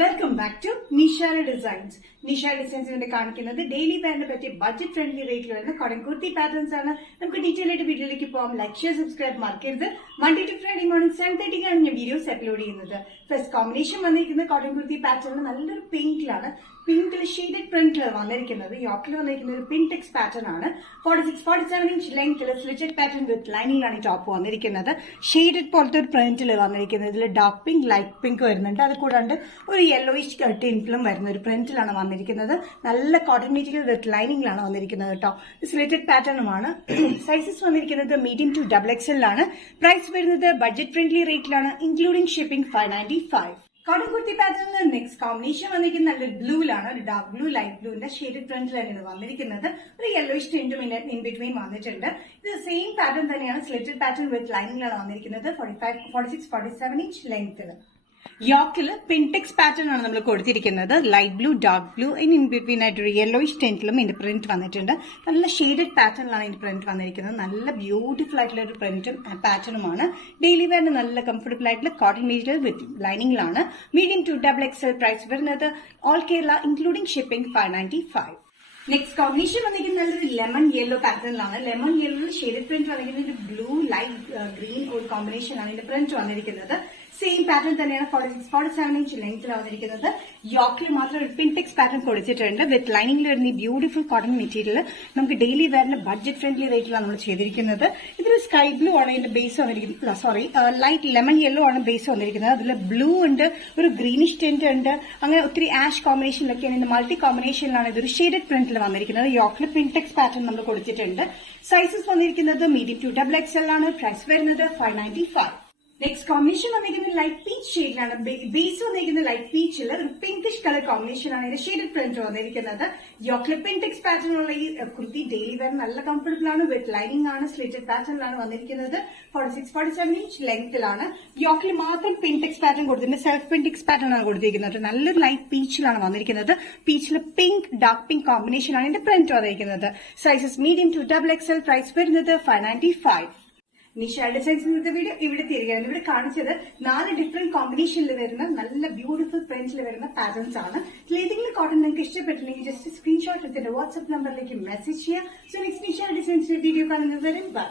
Welcome back to Nishara Designs. Nishara ഡിസൈൻസിന്റെ കാണിക്കുന്നത് daily വെയറിനെ പറ്റി ബഡ്ജറ്റ് ഫ്രണ്ട്ലി റേറ്റിൽ വരുന്ന കോട്ടൺ കുർത്തി പാറ്റേൺസ് ആണ്. നമുക്ക് ഡീറ്റെയിൽ ആയിട്ട് വീഡിയോയിലേക്ക് പോകാം. ലൈക്ക്, ഷെയർ, സബ്സ്ക്രൈബ് മറക്കരുത്. മൺഡേ ടു ഫ്രൈഡേ മോർണിംഗ് 7:30 ഞാൻ വീഡിയോസ് അപ്ലോഡ് ചെയ്യുന്നത്. ഫസ്റ്റ് കോമ്പിനേഷൻ വന്നിരിക്കുന്നത് കോട്ടൺ കുർത്തി പാറ്റേൺ നല്ലൊരു പിങ്കിലാണ്. പിങ്കിൽ ഷെയ്ഡഡ് പ്രിന്റിൽ വന്നിരിക്കുന്നത്. യോക്കിൽ വന്നിരിക്കുന്നത് ഒരു പിൻടെക്സ് പാറ്റേൺ ആണ്. 46-47 ഇഞ്ച് ലെങ്ത്തിൽ സ്ലിറ്റഡ് പാറ്റേൺ വിത്ത് ലൈനിങ്ങിലാണ് ഈ ടോപ്പ് വന്നിരിക്കുന്നത്. ഷെയ്ഡഡ് പോലത്തെ ഒരു പ്രിന്റിൽ വന്നിരിക്കുന്നത്. ഇതിൽ ഡാർക്ക് പിങ്ക്, ലൈറ്റ് പിങ്ക് വരുന്നുണ്ട്. അത് കൂടാണ്ട് ഒരു യെല്ലോയിഷ് ടിൻറ്റിലും വരുന്ന ഒരു പ്രിന്റിലാണ് വന്നിരിക്കുന്നത്. നല്ല കോട്ടൺ മെറ്റീരിയൽ വിത്ത് ലൈനിങ്ങിലാണ് വന്നിരിക്കുന്നത് കേട്ടോ. സ്ലിറ്റഡ് പാറ്റേണുമാണ്. സൈസസ് വന്നിരിക്കുന്നത് മീഡിയം ടു XXL ആണ്. പ്രൈസ് വരുന്നത് ബഡ്ജറ്റ് ഫ്രണ്ട്ലി റേറ്റിലാണ്, ഇൻക്ലൂഡിംഗ് ഷിപ്പിംഗ് 595. കോട്ടൺ കുർത്തി പാറ്റേണിൽ നെക്സ്റ്റ് കോമ്പിനേഷൻ വന്നിരിക്കുന്നത് നല്ലൊരു ബ്ലൂയിലാണ്. ഒരു ഡാർക്ക് ബ്ലൂ, ലൈറ്റ് ബ്ലൂവിന്റെ ഷെയ്ഡഡ് പ്രിന്റിലാണ് ഇത് വന്നിരിക്കുന്നത്. ഒരു യെല്ലോയിഷ് ടിന്റും ഇൻ ബിറ്റ്വീൻ വന്നിട്ടുണ്ട്. ഇത് സെയിം പാറ്റേൺ തന്നെയാണ്. സ്ലിറ്റഡ് പാറ്റേൺ വിത്ത് ലൈനിങ്ങിലാണ് വന്നിരിക്കുന്നത്. 46-47 ഇഞ്ച് ലെങ്ത്തിൽ. യോക്കിൽ പിൻടെക്സ് പാറ്റേൺ ആണ് നമ്മൾ കൊടുത്തിരിക്കുന്നത്. Light blue, dark blue, in between ആയിട്ട് ഒരു യെല്ലോയിഷ് ടെന്റിലും ഇതിന്റെ പ്രിന്റ് വന്നിട്ടുണ്ട്. നല്ല ഷെയ്ഡഡ് പാറ്റേണിലാണ് ഇതിന്റെ പ്രിന്റ് വന്നിരിക്കുന്നത്. നല്ല ബ്യൂട്ടിഫുൾ ആയിട്ടുള്ള ഒരു പ്രിന്റും പാറ്റേണുമാണ്. ഡെയിലി വെയറിന് നല്ല കംഫർട്ടബിൾ ആയിട്ടുള്ള കോട്ടൺ മെറ്റീരിയൽ വിത്ത് ലൈനിങ്ങിലാണ്. Medium to XXL. പ്രൈസ് വരുന്നത് all Kerala including shipping 595. Next combination വന്നിരിക്കുന്നത് നല്ലൊരു ലെമൺ യെല്ലോ പാറ്റേണിലാണ്. ലെമൺ യെല്ലോ ഷെയ്ഡഡ് പ്രിന്റ് വന്നിരിക്കുന്നത് ഒരു ബ്ലൂ, ലൈറ്റ് ഗ്രീൻ ഒരു കോമ്പിനേഷൻ ആണ് ഇതിന്റെ പ്രിന്റ് വന്നിരിക്കുന്നത്. സെയിം പാറ്റേൺ തന്നെയാണ്. 46-47 ഇഞ്ച് ലെങ്ത്തിലാണ് വന്നിരിക്കുന്നത്. യോക്കിൽ മാത്രം ഒരു പിൻടെക്സ് പാറ്റേൺ കൊടുത്തിട്ടുണ്ട്. വിത്ത് ലൈനിങ്ങിൽ വരുന്ന ഈ ബ്യൂട്ടിഫുൾ കോട്ടൺ മെറ്റീരിയൽ നമുക്ക് ഡെയിലി വെയറിന് ബഡ്ജറ്റ് ഫ്രണ്ട്ലി റേറ്റിലാണ് നമ്മൾ ചെയ്തിരിക്കുന്നത്. ഇതൊരു സ്കൈ ബ്ലൂ ആണ് ഇതിന്റെ ബേസ് വന്നിരിക്കുന്നത്. ലൈറ്റ് ലെമൺ യെല്ലോ ആണ് ബേസ് വന്നിരിക്കുന്നത്. അതിൽ ബ്ലൂ ഉണ്ട്, ഒരു ഗ്രീനിഷ് ടെന്റ് ഉണ്ട്. അങ്ങനെ ഒത്തിരി ആഷ് കോമ്പിനേഷനിലൊക്കെയാണ്. ഇതിന്റെ മൾട്ടി കോമ്പിനേഷനിലാണ് ഇതൊരു ഷെയ്ഡഡ് പ്രിന്റിൽ വന്നിരിക്കുന്നത്. യോക്കിൽ പിൻടെക്സ് പാറ്റേൺ നമ്മൾ കൊടുത്തിട്ടുണ്ട്. സൈസസ് വന്നിരിക്കുന്നത് മീഡിയം ടു XXL ആണ്. പ്രൈസ് വരുന്നത് 595. നെക്സ്റ്റ് കോമ്പിനേഷൻ വന്നിരിക്കുന്നത് ലൈറ്റ് പീച്ച് ഷെയ്ഡിലാണ്. ബേസ് വന്നിരിക്കുന്നത് ലൈറ്റ് പീച്ചിൽ ഒരു പിങ്കിഷ് കളർ കോമ്പിനേഷൻ ആണ് ഇതിന്റെ ഷെയ്ഡഡ് പ്രിന്റ് വന്നിരിക്കുന്നത്. യോക്കിൽ പിൻടെക്സ് പാറ്റേൺ ഉള്ള ഈ കുർത്തി ഡെയിലി വെയർ നല്ല കംഫർട്ടബിൾ ആണ്. വിത്ത് ലൈനിങ് ആണ്. സ്ലിറ്റഡ് പാറ്റേണിലാണ് വന്നിരിക്കുന്നത്. 46-47 ഇഞ്ച് ലെങ്ത്തിലാണ്. യോക്കിൽ മാത്രം പിൻടെക്സ് പാറ്റേൺ കൊടുത്തിട്ടുണ്ട്. സെൽഫ് പിൻടെക്സ് പാറ്റേൺ ആണ് കൊടുത്തിരിക്കുന്നത്. നല്ലൊരു ലൈറ്റ് പീച്ചിലാണ് വന്നിരിക്കുന്നത്. പീച്ചിൽ പിങ്ക്, ഡാർക്ക് പിങ്ക് കോമ്പിനേഷൻ ആണ് ഇതിന്റെ പ്രിന്റ് വന്നിരിക്കുന്നത്. Sizes medium to XXL. Price വരുന്നത് 595. നിഷാ ഡിസൈൻസിന്റെ വീഡിയോ ഇവിടെ തിരികെയാണ്. ഇവിടെ കാണിച്ചത് 4 ഡിഫറെന്റ് കോമ്പിനേഷനിൽ വരുന്ന നല്ല ബ്യൂട്ടിഫുൾ പ്രിന്റിൽ വരുന്ന പാറ്റേൺസ് ആണ്. ഏതെങ്കിലും കോട്ടൺ നിങ്ങൾക്ക് ഇഷ്ടപ്പെട്ടില്ലെങ്കിൽ ജസ്റ്റ് സ്ക്രീൻഷോട്ട് എടുത്തിട്ട് വാട്സ്ആപ്പ് നമ്പറിലേക്ക് മെസ്സേജ് ചെയ്യാം. സോ നെക്സ്റ്റ് നിഷാ ഡിസൈൻസിന്റെ വീഡിയോ കാണുന്നത് വരെ ബൈ.